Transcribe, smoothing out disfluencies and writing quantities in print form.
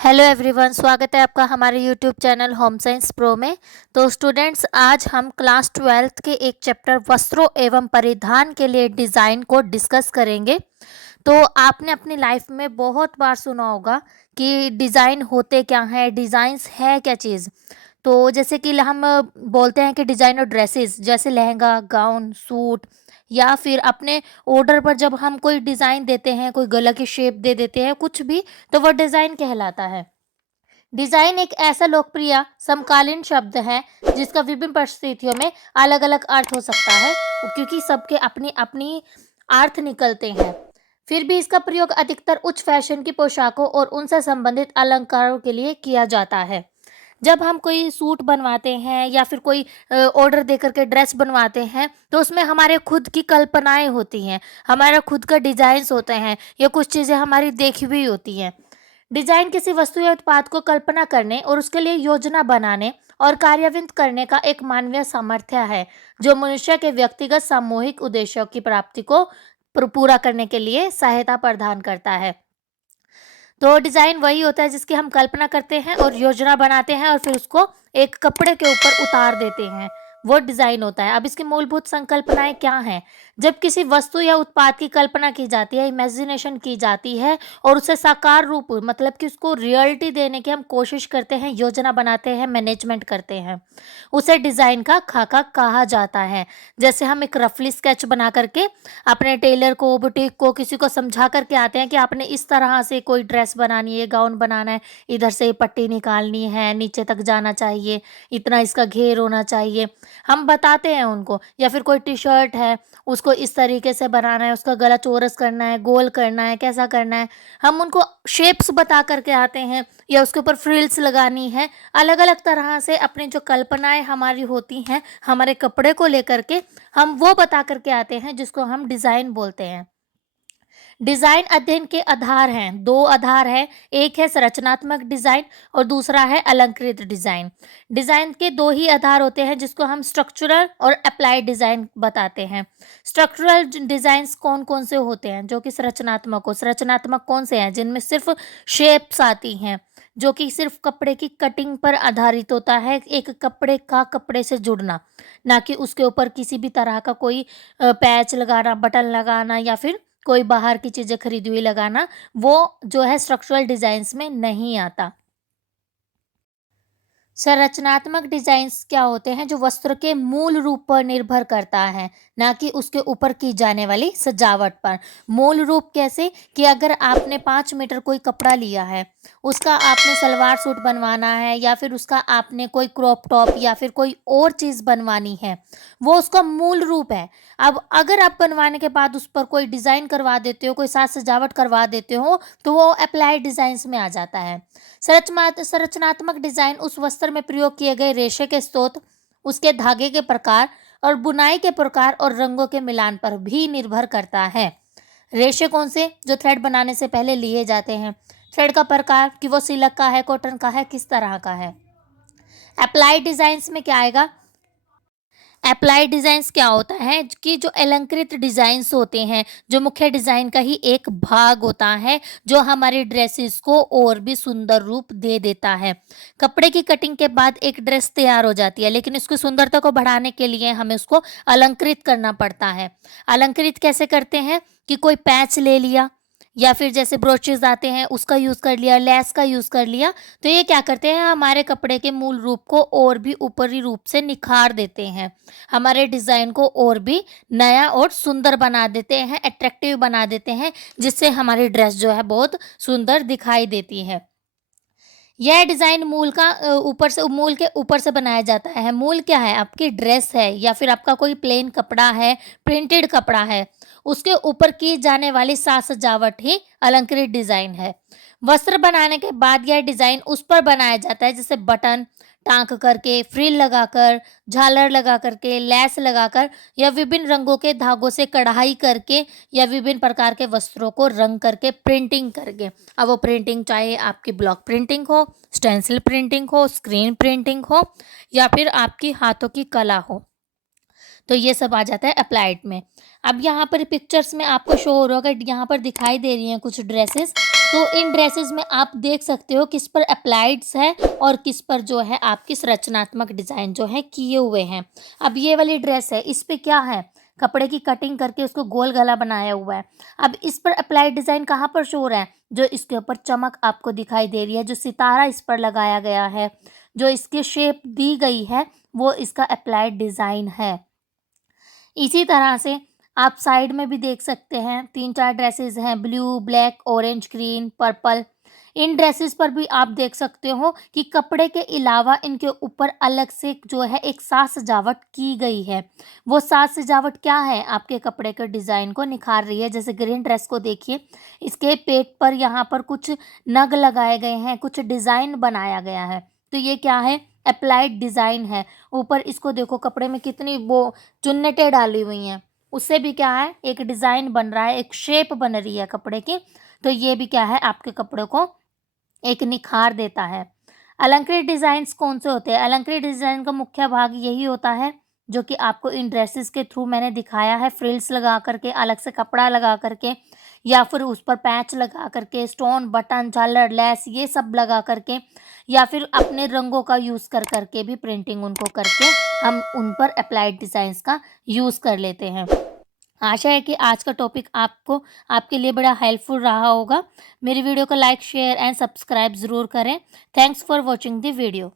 Hello everyone, स्वागत है आपका हमारे YouTube channel home science pro में। तो स्टूडेंट्स, आज हम क्लास 12th के एक चैप्टर वस्त्रों एवं परिधान के लिए डिज़ाइन को डिस्कस करेंगे। तो आपने अपनी लाइफ में बहुत बार सुना होगा कि डिज़ाइन होते क्या हैं, डिज़ाइंस है क्या चीज़। तो जैसे कि हम बोलते हैं कि डिज़ाइनर ड्रेसेस जैसे लहंगा, गाउन, सूट, या फिर अपने ऑर्डर पर जब हम कोई डिज़ाइन देते हैं, कोई गला की शेप दे देते हैं, कुछ भी, तो वो डिज़ाइन कहलाता है। डिज़ाइन एक ऐसा लोकप्रिय समकालीन शब्द है जिसका विभिन्न परिस्थितियों में अलग अलग अर्थ हो सकता है, क्योंकि सबके अपनी अपनी अर्थ निकलते हैं। फिर भी इसका प्रयोग अधिकतर उच्च फैशन की पोशाकों और उनसे संबंधित अलंकारों के लिए किया जाता है। जब हम कोई सूट बनवाते हैं या फिर कोई ऑर्डर देकर के ड्रेस बनवाते हैं, तो उसमें हमारे खुद की कल्पनाएं होती हैं, हमारा खुद का डिजाइन्स होते हैं, या कुछ चीज़ें हमारी देखी हुई होती हैं। डिजाइन किसी वस्तु या उत्पाद को कल्पना करने और उसके लिए योजना बनाने और कार्यान्वित करने का एक मानवीय सामर्थ्य है, जो मनुष्य के व्यक्तिगत सामूहिक उद्देश्यों की प्राप्ति को पूरा करने के लिए सहायता प्रदान करता है। तो डिज़ाइन वही होता है जिसकी हम कल्पना करते हैं और योजना बनाते हैं और फिर उसको एक कपड़े के ऊपर उतार देते हैं, वो डिज़ाइन होता है। अब इसकी मूलभूत संकल्पनाएं क्या हैं? जब किसी वस्तु या उत्पाद की कल्पना की जाती है, इमेजिनेशन की जाती है और उसे साकार रूप, मतलब कि उसको रियलिटी देने की हम कोशिश करते हैं, योजना बनाते हैं, मैनेजमेंट करते हैं, उसे डिज़ाइन का खाका कहा जाता है। जैसे हम एक रफली स्केच बना करके अपने टेलर को, बुटीक को, किसी को समझा करके आते हैं कि आपने इस तरह से कोई ड्रेस बनानी है, गाउन बनाना है, इधर से पट्टी निकालनी है, नीचे तक जाना चाहिए, इतना इसका घेर होना चाहिए, हम बताते हैं उनको। या फिर कोई टी शर्ट है, उसको इस तरीके से बनाना है, उसका गला चौरस करना है, गोल करना है, कैसा करना है, हम उनको शेप्स बता करके आते हैं, या उसके ऊपर फ्रिल्स लगानी है। अलग अलग तरह से अपनी जो कल्पनाएं हमारी होती हैं हमारे कपड़े को लेकर के, हम वो बता करके आते हैं, जिसको हम डिज़ाइन बोलते हैं। डिजाइन अध्ययन के आधार हैं, दो आधार है, एक है संरचनात्मक डिजाइन और दूसरा है अलंकृत डिजाइन। डिजाइन के दो ही आधार होते हैं, जिसको हम स्ट्रक्चरल और अप्लाइड डिजाइन बताते हैं। स्ट्रक्चरल डिजाइन्स कौन कौन से होते हैं? जो कि संरचनात्मक हो। संरचनात्मक कौन से हैं? जिनमें सिर्फ शेप्स आती हैं, जो कि सिर्फ कपड़े की कटिंग पर आधारित होता है, एक कपड़े का कपड़े से जुड़ना, ना कि उसके ऊपर किसी भी तरह का कोई पैच लगाना, बटन लगाना, या फिर कोई बाहर की चीज़ें खरीदी हुई लगाना, वो जो है स्ट्रक्चरल डिज़ाइंस में नहीं आता। संरचनात्मक डिजाइन्स क्या होते हैं? जो वस्त्र के मूल रूप पर निर्भर करता है, ना कि उसके ऊपर की जाने वाली सजावट पर। मूल रूप कैसे? कि अगर आपने 5 मीटर कोई कपड़ा लिया है, उसका आपने सलवार सूट बनवाना है, या फिर उसका आपने कोई क्रॉप टॉप या फिर कोई और चीज़ बनवानी है, वो उसका मूल रूप है। अब अगर आप बनवाने के बाद उस पर कोई डिज़ाइन करवा देते हो, कोई साज सजावट करवा देते हो, तो वो अप्लाइड डिज़ाइंस में आ जाता है। संरचनात्मक डिजाइन उस वस्त्र में प्रयोग किए गए रेशे के स्रोत, उसके धागे के प्रकार और बुनाई के प्रकार और रंगों के मिलान पर भी निर्भर करता है। रेशे कौन से? जो थ्रेड बनाने से पहले लिए जाते हैं। थ्रेड का प्रकार, कि वो सिल्क का है, कॉटन का है, किस तरह का है। अप्लाइड डिजाइन्स में क्या आएगा? अप्लाइड डिजाइन्स क्या होता है? कि जो अलंकृत डिजाइन्स होते हैं, जो मुख्य डिजाइन का ही एक भाग होता है, जो हमारी ड्रेसेस को और भी सुंदर रूप दे देता है। कपड़े की कटिंग के बाद एक ड्रेस तैयार हो जाती है, लेकिन उसकी सुंदरता को बढ़ाने के लिए हमें उसको अलंकृत करना पड़ता है। अलंकृत कैसे करते हैं? कि कोई पैच ले लिया, या फिर जैसे ब्रोचेस आते हैं उसका यूज़ कर लिया, लेस का यूज़ कर लिया, तो ये क्या करते हैं? हमारे कपड़े के मूल रूप को और भी ऊपरी रूप से निखार देते हैं, हमारे डिज़ाइन को और भी नया और सुंदर बना देते हैं, अट्रैक्टिव बना देते हैं, जिससे हमारी ड्रेस जो है बहुत सुंदर दिखाई देती है। यह डिज़ाइन मूल के ऊपर से बनाया जाता है। मूल क्या है? आपकी ड्रेस है, या फिर आपका कोई प्लेन कपड़ा है, प्रिंटेड कपड़ा है, उसके ऊपर की जाने वाली साज सजावट ही अलंकृत डिज़ाइन है। वस्त्र बनाने के बाद यह डिज़ाइन उस पर बनाया जाता है, जैसे बटन टाँक करके, फ्रिल लगाकर, झालर लगा करके, लैस लगाकर, या विभिन्न रंगों के धागों से कढ़ाई करके, या विभिन्न प्रकार के वस्त्रों को रंग करके, प्रिंटिंग करके। अब वो प्रिंटिंग चाहे आपकी ब्लॉक प्रिंटिंग हो, स्टेंसिल प्रिंटिंग हो, स्क्रीन प्रिंटिंग हो, या फिर आपकी हाथों की कला हो, तो ये सब आ जाता है अप्लाइड में। अब यहाँ पर पिक्चर्स में आपको शो हो रहा होगा, यहाँ पर दिखाई दे रही हैं कुछ ड्रेसेस। तो इन ड्रेसेस में आप देख सकते हो किस पर अप्लाइड्स है और किस पर जो है आपकी रचनात्मक डिज़ाइन जो है किए हुए हैं। अब ये वाली ड्रेस है, इस पे क्या है, कपड़े की कटिंग करके उसको गोल गला बनाया हुआ है। अब इस पर अप्लाइड डिज़ाइन कहाँ पर शो हो रहा है, जो इसके ऊपर चमक आपको दिखाई दे रही है, जो सितारा इस पर लगाया गया है, जो इसकी शेप दी गई है, वो इसका अप्लाइड डिज़ाइन है। इसी तरह से आप साइड में भी देख सकते हैं 3-4 ड्रेसेस हैं, blue, black, orange, green, purple. इन ड्रेसेस पर भी आप देख सकते हो कि कपड़े के अलावा इनके ऊपर अलग से जो है एक साज सजावट की गई है। वो साज सजावट क्या है, आपके कपड़े के डिज़ाइन को निखार रही है। जैसे ग्रीन ड्रेस को देखिए, इसके पेट पर यहाँ पर कुछ नग लगाए गए हैं, कुछ डिज़ाइन बनाया गया है। तो ये क्या है, अप्लाइड डिज़ाइन है। ऊपर इसको देखो, कपड़े में कितनी वो चुन्नटें डाली हुई हैं, उससे भी क्या है, एक डिज़ाइन बन रहा है, एक शेप बन रही है कपड़े की। तो ये भी क्या है, आपके कपड़े को एक निखार देता है। अलंकृत डिज़ाइंस कौन से होते हैं, अलंकृत डिज़ाइन का मुख्य भाग यही होता है जो कि आपको इन ड्रेसेस के थ्रू मैंने दिखाया है, फ्रिल्स लगा करके, अलग से कपड़ा लगा करके, या फिर उस पर पैच लगा करके, स्टोन, बटन, झालर, लेस, ये सब लगा करके, या फिर अपने रंगों का यूज़ कर करके भी प्रिंटिंग उनको करके हम उन पर अप्लाइड डिज़ाइंस का यूज़ कर लेते हैं। आशा है कि आज का टॉपिक आपको आपके लिए बड़ा हेल्पफुल रहा होगा। मेरी वीडियो को लाइक, शेयर एंड सब्सक्राइब ज़रूर करें। Thanks for watching the video.